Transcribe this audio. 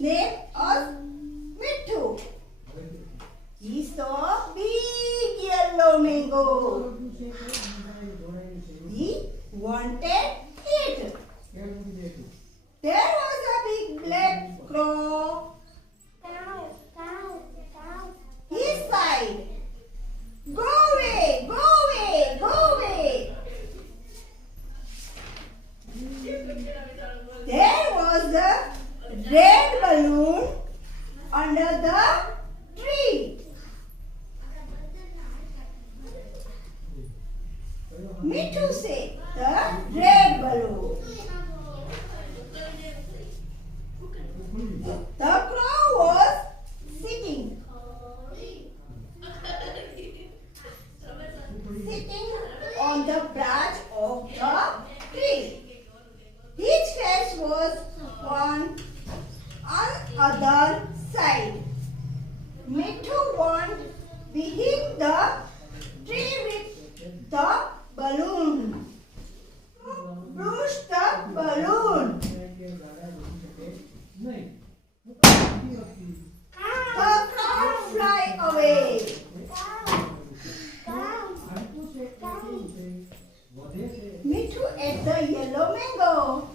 name was Mittu. He saw a big yellow mango. He wanted it. There was a big black crow. He sighed. Go away, go away, go away. There was a red balloon under the tree. Mittu said, the red balloon. The crow was sitting on the branch of the tree. His face was on other side. Mittu went behind the tree with the balloon. Push the balloon. The cloud fly away. Mittu ate the yellow mango.